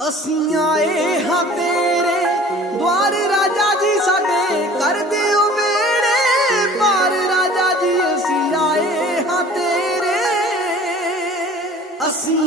ਅਸੀਂ ਆਏ ਹਾਂ ਤੇਰੇ ਦਵਾਰ ਰਾਜਾ ਜੀ ਸਾਡੇ ਕਰ ਦਿਓ ਵੇੜੇ ਪਾਰ ਰਾਜਾ ਜੀ, ਅਸੀਂ ਆਏ ਹਾਂ ਤੇਰੇ। ਅਸੀਂ